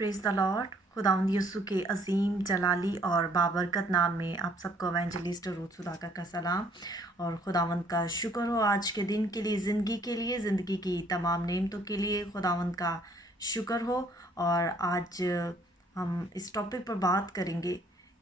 Praise the Lord. खुदावंद यीशु के अज़ीम जलाली और बाबरकत नाम में आप सबको एवेंजलिस्ट रूथ सुधाकर का सलाम। और खुदावंद का शुक्र हो आज के दिन के लिए, ज़िंदगी की तमाम नेमतों के लिए खुदावंद का शुक्र हो। और आज हम इस टॉपिक पर बात करेंगे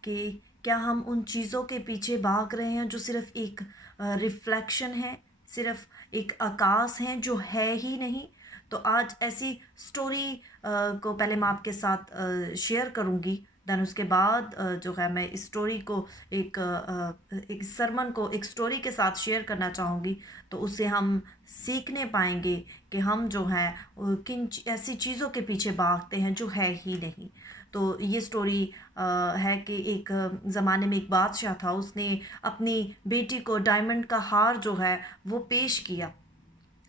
कि क्या हम उन चीज़ों के पीछे भाग रहे हैं जो सिर्फ़ एक रिफ्लेक्शन है, सिर्फ़ एक आकाश है जो है ही नहीं। तो आज ऐसी स्टोरी को पहले मैं आपके साथ शेयर करूंगी। देन उसके बाद जो है मैं इस स्टोरी को एक सरमन को एक स्टोरी के साथ शेयर करना चाहूँगी। तो उससे हम सीखने पाएंगे कि हम जो है किन ऐसी चीज़ों के पीछे भागते हैं जो है ही नहीं। तो ये स्टोरी है कि एक ज़माने में एक बादशाह था। उसने अपनी बेटी को डायमंड का हार जो है वो पेश किया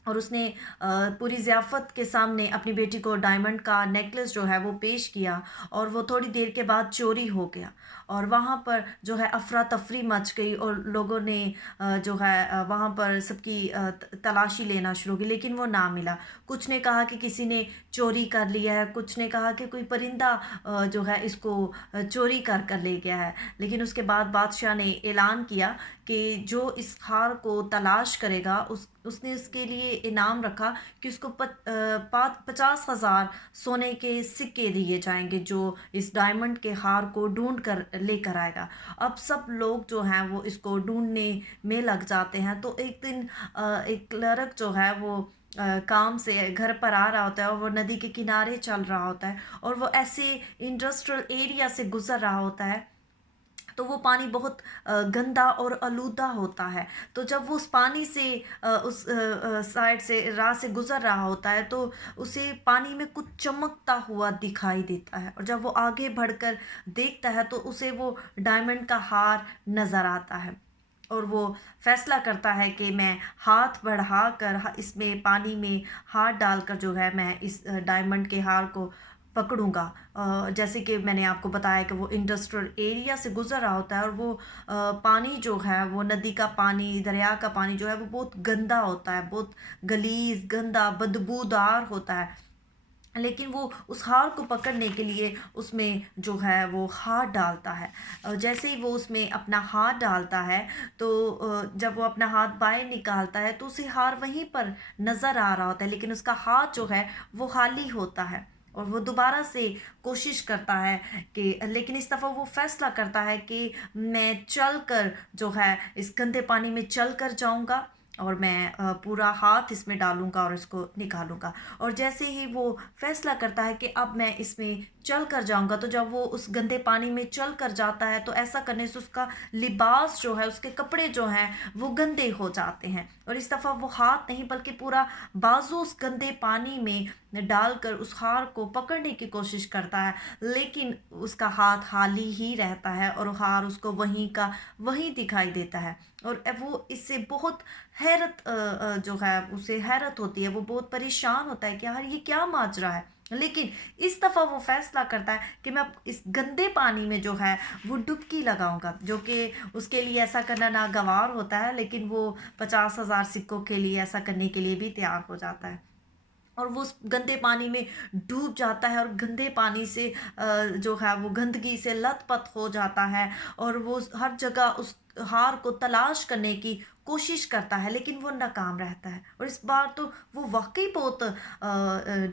और उसने पूरी ज़ियाफ़त के सामने अपनी बेटी को डायमंड का नेकलेस जो है वो पेश किया। और वो थोड़ी देर के बाद चोरी हो गया और वहाँ पर जो है अफरा तफरी मच गई और लोगों ने जो है वहाँ पर सबकी तलाशी लेना शुरू की, लेकिन वो ना मिला। कुछ ने कहा कि किसी ने चोरी कर लिया है, कुछ ने कहा कि कोई परिंदा जो है इसको चोरी कर कर ले गया है। लेकिन उसके बाद बादशाह ने ऐलान किया कि जो इस हार को तलाश करेगा उसने उसके लिए इनाम रखा कि उसको 50,000 सोने के सिक्के दिए जाएंगे जो इस डायमंड के हार को ढूंढ कर लेकर आएगा। अब सब लोग जो हैं वो इसको ढूंढने में लग जाते हैं। तो एक दिन एक क्लर्क जो है वो काम से घर पर आ रहा होता है और वो नदी के किनारे चल रहा होता है और वो ऐसे इंडस्ट्रियल एरिया से गुजर रहा होता है। तो वो पानी बहुत गंदा और आलूदा होता है। तो जब वो उस पानी से उस साइड से राह से गुजर रहा होता है तो उसे पानी में कुछ चमकता हुआ दिखाई देता है। और जब वो आगे बढ़कर देखता है तो उसे वो डायमंड का हार नज़र आता है। और वो फैसला करता है कि मैं हाथ बढ़ा कर इसमें पानी में हाथ डालकर जो है मैं इस डायमंड के हार को पकड़ूंगा। जैसे कि मैंने आपको बताया कि वो इंडस्ट्रियल एरिया से गुजर रहा होता है और वो पानी जो है वो नदी का पानी, दरिया का पानी जो है वो बहुत गंदा होता है, बहुत गलीज, गंदा, बदबूदार होता है। लेकिन वो उस हार को पकड़ने के लिए उसमें जो है वो हाथ डालता है। जैसे ही वो उसमें अपना हाथ डालता है तो जब वो अपना हाथ बाहर निकालता है तो उसे हार वहीं पर नज़र आ रहा होता है, लेकिन उसका हाथ जो है वो खाली होता है। और वो दोबारा से कोशिश करता है कि, लेकिन इस दफ़ा वो फैसला करता है कि मैं चल कर जो है इस गंदे पानी में चल कर जाऊँगा और मैं पूरा हाथ इसमें डालूंगा और इसको निकालूंगा। और जैसे ही वो फैसला करता है कि अब मैं इसमें चल कर जाऊंगा, तो जब वो उस गंदे पानी में चल कर जाता है तो ऐसा करने से उसका लिबास जो है, उसके कपड़े जो हैं वो गंदे हो जाते हैं। और इस दफ़ा वो हाथ नहीं बल्कि पूरा बाजू उस गंदे पानी में डालकर उस हार को पकड़ने की कोशिश करता है, लेकिन उसका हाथ खाली ही रहता है और हार उसको वहीं का वहीं दिखाई देता है। और वो इससे बहुत जो है उसे हैरत होती है, वो बहुत परेशान होता है कि यार ये क्या माजरा है। लेकिन इस दफ़ा वो फैसला करता है कि मैं इस गंदे पानी में जो है वो डुबकी लगाऊंगा, जो कि उसके लिए ऐसा करना नागवार होता है, लेकिन वो 50,000 सिक्कों के लिए ऐसा करने के लिए भी तैयार हो जाता है। और वो उस गंदे पानी में डूब जाता है और गंदे पानी से जो है वो गंदगी से लथपथ हो जाता है। और वो हर जगह उस हार को तलाश करने की कोशिश करता है, लेकिन वो नाकाम रहता है। और इस बार तो वो वाकई बहुत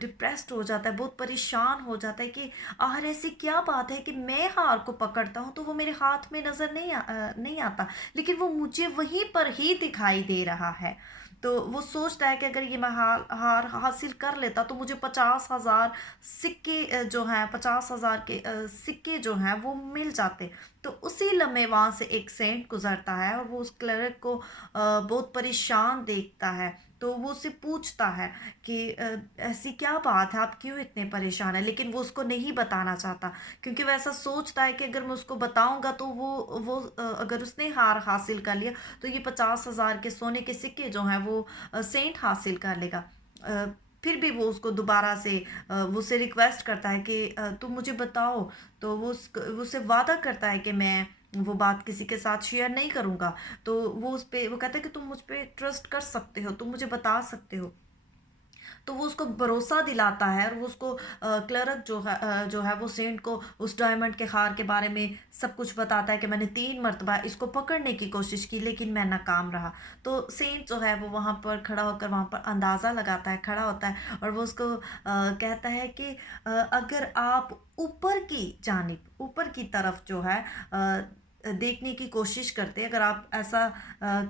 डिप्रेस्ड हो जाता है, बहुत परेशान हो जाता है कि आखिर ऐसी क्या बात है कि मैं हार को पकड़ता हूँ तो वो मेरे हाथ में नज़र नहीं आता, लेकिन वो मुझे वहीं पर ही दिखाई दे रहा है। तो वो सोचता है कि अगर ये मैं हार हासिल कर लेता तो मुझे 50,000 सिक्के जो हैं 50,000 के सिक्के जो हैं वो मिल जाते। तो उसी लम्हे वहाँ से एक सेंट गुजरता है और वो उस क्लर्क को बहुत परेशान देखता है। तो वो उससे पूछता है कि ऐसी क्या बात है, आप क्यों इतने परेशान हैं। लेकिन वो उसको नहीं बताना चाहता, क्योंकि वो ऐसा सोचता है कि अगर मैं उसको बताऊंगा तो अगर उसने हार हासिल कर लिया तो ये 50,000 के सोने के सिक्के जो हैं वो सेंट हासिल कर लेगा। अ, फिर भी वो उसको दोबारा से वो उससे रिक्वेस्ट करता है कि तुम मुझे बताओ। तो वो उससे वादा करता है कि मैं वो बात किसी के साथ शेयर नहीं करूँगा। तो वो कहता है कि तुम मुझ पे ट्रस्ट कर सकते हो, तुम मुझे बता सकते हो। تو وہ اس کو بھروسہ دلاتا ہے، اور وہ اس کو کلرک جو ہے وہ سینٹ کو اس ڈائمنڈ کے خار کے بارے میں سب کچھ بتاتا ہے کہ میں نے 3 مرتبہ اس کو پکڑنے کی کوشش کی لیکن میں ناکام رہا۔ تو سینٹ جو ہے وہ وہاں پر کھڑا ہو کر وہاں پر اندازہ لگاتا ہے، کھڑا ہوتا ہے، اور وہ اس کو کہتا ہے کہ اگر آپ اوپر کی جانب، اوپر کی طرف جو ہے دیکھنے کی کوشش کرتے، اگر آپ ایسا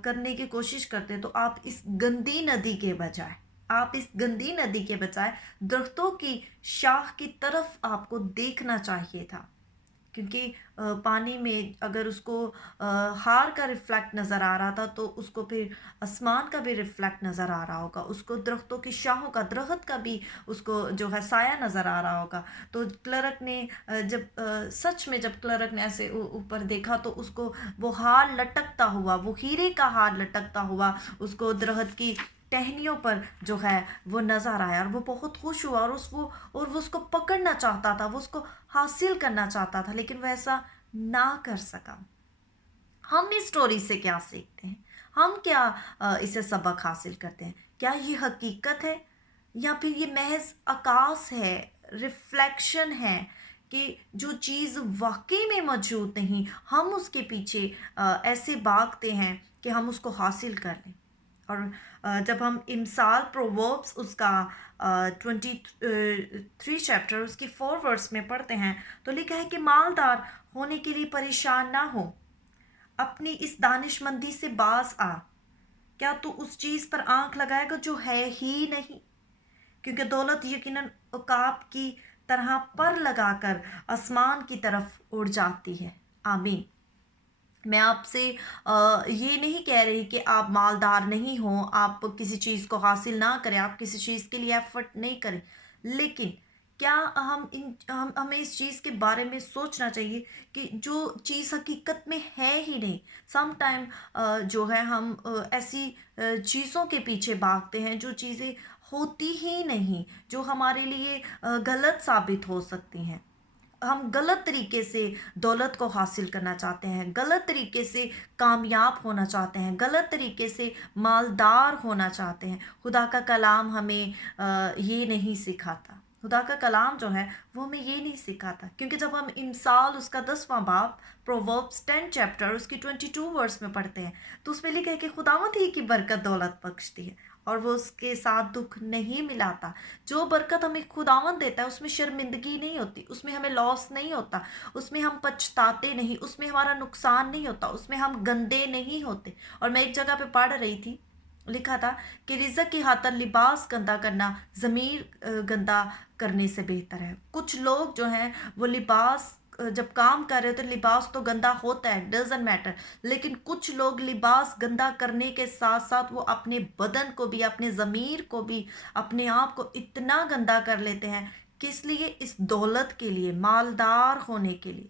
کرنے کی کوشش کرتے تو آپ اس گندی ندی کے بجائے، درختوں کی شاخ کی طرف آپ کو دیکھنا چاہیے تھا، کیونکہ پانی میں اگر اس کو ہار کا ریفلیکٹ نظر آ رہا تھا تو اس کو پھر آسمان کا بھی ریفلیکٹ نظر آ رہا ہوگا، اس کو درختوں کی شاخوں کا، درخت کا بھی اس کو جو ہے سایہ نظر آ رہا ہوگا۔ تو کلرک نے سچ میں جب کلرک نے ایسے اوپر دیکھا تو اس کو وہ ہار لٹکتا ہوا، وہ ہیرے کا ہار لٹکتا ہوا اس کو درخت کی ٹہنیوں پر جو ہے وہ نظر آیا، اور وہ بہت خوش ہوا، اور وہ اس کو پکڑنا چاہتا تھا، وہ اس کو حاصل کرنا چاہتا تھا، لیکن وہ ایسا نہ کر سکا۔ ہم اس سٹوری سے کیا سیکھتے ہیں؟ ہم کیا اسے سبق حاصل کرتے ہیں؟ کیا یہ حقیقت ہے یا پھر یہ محض عکاس ہے، ریفلیکشن ہے کہ جو چیز واقعی میں موجود نہیں، ہم اس کے پیچھے ایسے بھاگتے ہیں کہ ہم اس کو حاصل کر لیں؟ اور جب ہم امثال پرووربس اس کا 23 چیپٹر اس کی 4 ورس میں پڑھتے ہیں تو لکھا ہے کہ مالدار ہونے کے لیے پریشان نہ ہو، اپنی اس دانش مندی سے باز آ، کیا تو اس چیز پر آنکھ لگائے گا جو ہے ہی نہیں؟ کیونکہ دولت یقیناً عقاب کی طرح پر لگا کر آسمان کی طرف اڑ جاتی ہے۔ آمین۔ میں آپ سے یہ نہیں کہہ رہی کہ آپ مالدار نہیں ہوں، آپ کسی چیز کو حاصل نہ کریں، آپ کسی چیز کے لیے ایفرٹ نہیں کریں، لیکن کیا ہمیں اس چیز کے بارے میں سوچنا چاہیے کہ جو چیز حقیقت میں ہے ہی نہیں۔ سم ٹائم جو ہے ہم ایسی چیزوں کے پیچھے بھاگتے ہیں جو چیزیں ہوتی ہی نہیں، جو ہمارے لیے غلط ثابت ہو سکتی ہیں۔ ہم غلط طریقے سے دولت کو حاصل کرنا چاہتے ہیں، غلط طریقے سے کامیاب ہونا چاہتے ہیں، غلط طریقے سے مالدار ہونا چاہتے ہیں۔ خدا کا کلام ہمیں یہ نہیں سکھاتا، خدا کا کلام جو ہے وہ ہمیں یہ نہیں سکھاتا، کیونکہ جب ہم امثال اس کا 10واں باب پرووربس 10 چیپٹر اس کی 22 ورس میں پڑھتے ہیں تو اس میں لکھا ہے کہ خداوند ہی کی برکت دولت بخشتی ہے اور وہ اس کے ساتھ دکھ نہیں ملاتا۔ جو برکت ہمیں خداوند دیتا ہے اس میں شرمندگی نہیں ہوتی، اس میں ہمیں لاس نہیں ہوتا، اس میں ہم پچھتاتے نہیں، اس میں ہمارا نقصان نہیں ہوتا، اس میں ہم گندے نہیں ہوتے۔ اور میں ایک جگہ پہ پڑھ رہی تھی، لکھا تھا کہ رزق کی خاطر لباس گندا کرنا ضمیر گندا کرنے سے بہتر ہے۔ کچھ لوگ جو ہیں وہ لباس جب کام کر رہے ہوتے ہیں لباس تو گندا ہوتا ہے، ڈزنٹ میٹر، لیکن کچھ لوگ لباس گندا کرنے کے ساتھ ساتھ وہ اپنے بدن کو بھی، اپنے ضمیر کو بھی، اپنے آپ کو اتنا گندا کر لیتے ہیں، کس لیے؟ اس دولت کے لیے، مالدار ہونے کے لیے۔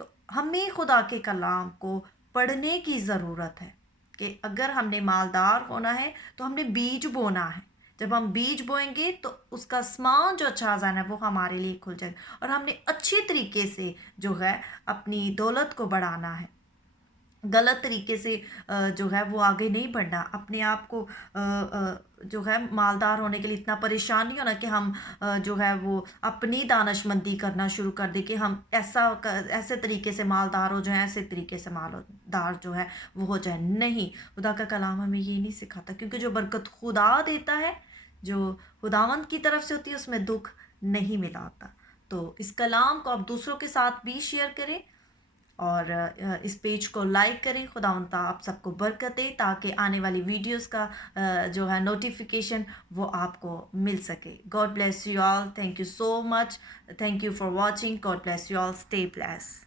تو ہمیں خدا کے کلام کو پڑھنے کی ضرورت ہے کہ اگر ہم نے مالدار ہونا ہے تو ہم نے بیج بونا ہے۔ جب ہم بیج بوئیں گے تو اس کا سامان جو اچھا جانا ہے وہ ہمارے لیے کھل جائے گا، اور ہم نے اچھی طریقے سے جو ہے اپنی دولت کو بڑھانا ہے، غلط طریقے سے جو ہے وہ آگے نہیں بڑھنا۔ اپنے آپ کو جو ہے مالدار ہونے کے لیے اتنا پریشان نہیں ہونا کہ ہم جو ہے وہ اپنی دانش مندی کرنا شروع کر دیں کہ ہم ایسے طریقے سے مالدار ہو جائیں، ایسے طریقے سے مالدار جو ہے وہ ہو جائیں۔ نہیں، خدا کا کلام ہمیں یہ نہیں سکھاتا، کیونکہ جو برکت خدا دیتا ہے، جو خداوند کی طرف سے ہوتی ہے، اس میں دکھ نہیں ملاتا۔ تو اس کلام کو آپ دوسروں کے ساتھ بھی شیئر کریں اور اس پیج کو لائک کریں۔ خداوند تعالیٰ آپ سب کو برکت دے تاکہ آنے والی ویڈیوز کا جو ہے نوٹیفیکیشن وہ آپ کو مل سکے۔ God bless you all, thank you so much, thank you for watching, God bless you all, stay bless.